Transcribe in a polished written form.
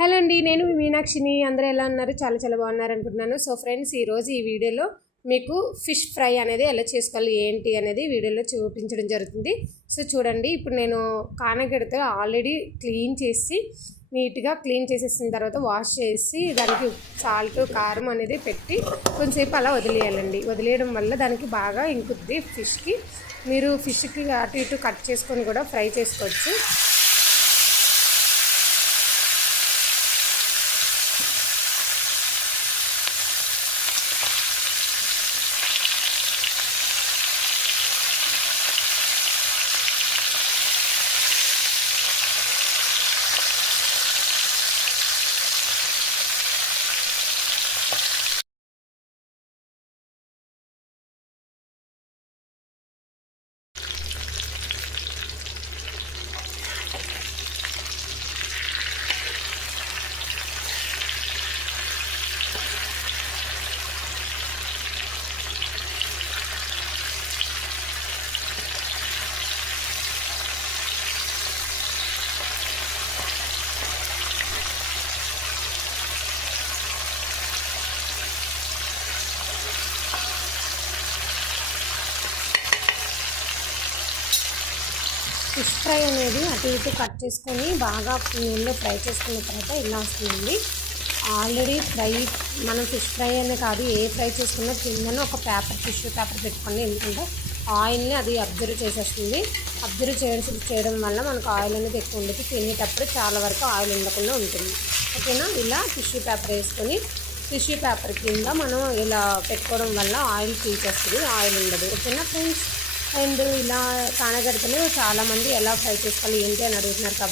Hello అండి, నేను మీ మీనాక్షిని. అందరూ ఎలా ఉన్నారు? చాలా చాలా బాగున్నారు అనుకుంటున్నాను. సో ఫ్రెండ్స్, ఈరోజు ఈ వీడియోలో మీకు ఫిష్ ఫ్రై అనేది ఎలా చేసుకోవాలి ఏంటి అనేది వీడియోలో చూపించడం జరుగుతుంది. సో చూడండి, ఇప్పుడు నేను కానగడతో ఆల్రెడీ క్లీన్ చేసి నీట్గా క్లీన్ చేసేసిన తర్వాత వాష్ చేసి దానికి సాల్ట్ కారం అనేది పెట్టి కొంచెంసేపు అలా వదిలేయాలండి. వదిలేయడం వల్ల దానికి బాగా ఇంకుద్ది ఫిష్కి. మీరు ఫిష్కి అటు ఇటు కట్ చేసుకొని కూడా ఫ్రై చేసుకోవచ్చు. ఫిష్ ఫ్రై అనేది అటు ఇటు కట్ చేసుకొని బాగా నూనెలో ఫ్రై చేసుకున్న తర్వాత ఇలా వస్తుందండి. ఆల్రెడీ మనం ఫిష్ ఫ్రై అనే కాదు, ఏ ఫ్రై చేసుకున్నా కిందనే ఒక టిష్యూ పేపర్ పెట్టుకోండి. ఎందుకంటే ఆయిల్ని అది అబ్జర్వ్ చేసేస్తుంది. అబ్జర్వ్ చేయడం వల్ల మనకు ఆయిల్ అనేది ఎక్కువ ఉండదు. తినేటప్పుడు చాలా వరకు ఆయిల్ ఉండకుండా ఉంటుంది. ఓకేనా? ఇలా టిష్యూ పేపర్ వేసుకొని టిష్యూ పేపర్ కింద మనం ఇలా పెట్టుకోవడం వల్ల ఆయిల్ పీల్చేస్తుంది, ఆయిల్ ఉండదు. ఓకేనా ఫ్రెండ్స్? అండ్ ఇలా కానగడతలో చాలామంది ఎలా ఫ్రై చేసుకోవాలి ఏంటి అని అడుగుతున్నారు కాబట్టి